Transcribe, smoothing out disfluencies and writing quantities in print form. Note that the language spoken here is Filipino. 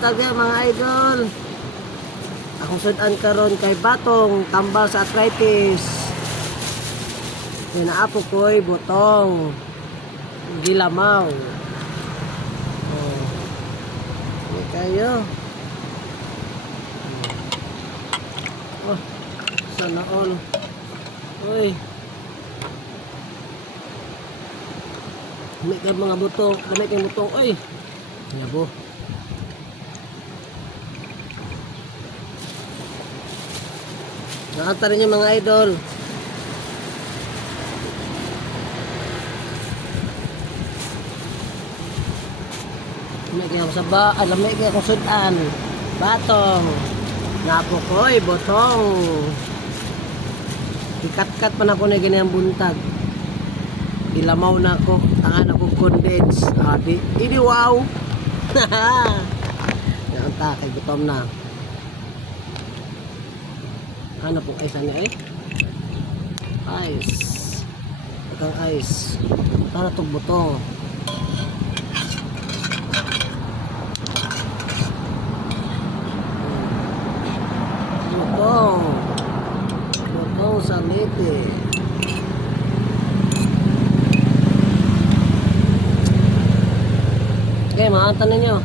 buntag yan mga idol. Akong sudan karon kay Batong tambal sa arthritis. Pinaapo ko'y butong gilamaw. Oh. Hindi kayo. Oh, sana all. Uy. Dami ka mga butong, dami kang butong. Uy. Yabo. Nakanta rin yung mga idol. Lamig kaya ako sa lamig kaya akong sudan. Batong. Napukoy, botong. Ikat-kat pa na ako na ganyan buntag. Ilamaw na ako. Tangan ako condense. Ini wow. Yan ta, kay gutom na. Ano pong ice ano eh? Ice. Ikang ice. Tara itong butong. Butong. Butong sa liti. Okay, mga tanong nyo.